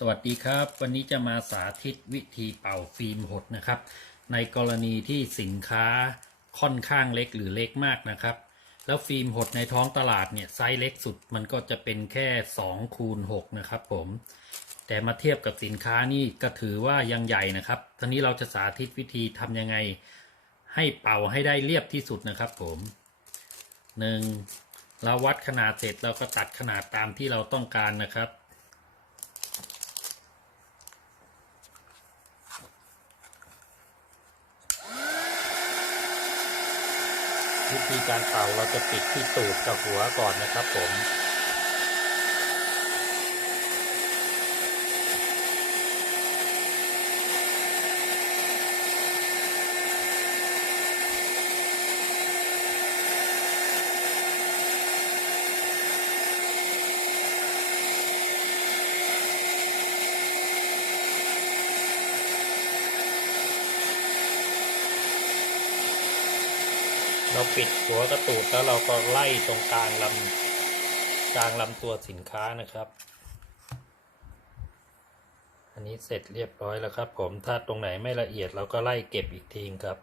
สวัสดีครับ วันนี้จะมาสาธิตวิธีเป่าฟิล์มหดนะครับ ในกรณีที่สินค้าค่อนข้างเล็กหรือเล็กมากนะครับ แล้วฟิล์มหดในท้องตลาดเนี่ยไซส์เล็กสุดมันก็จะเป็นแค่2คูณ6นะครับผม แต่มาเทียบกับสินค้านี่ก็ถือว่ายังใหญ่นะครับทีนี้เราจะสาธิตวิธีทำยังไง ให้เป่าให้ได้เรียบที่สุดนะครับผมหนึ่งเราวัดขนาดเสร็จเราก็ตัดขนาดตามที่เราต้องการนะครับ วิธีการเป่าเราจะปิดที่ตูดกับหัวก่อนนะครับผม เราปิดหัวกระตูดแล้วเราก็ไล่ตรงกลางลำกลางลำตัวสินค้านะครับ อันนี้เสร็จเรียบร้อยแล้วครับ ผมถ้าตรงไหนไม่ละเอียดเราก็ไล่เก็บอีกทีครับ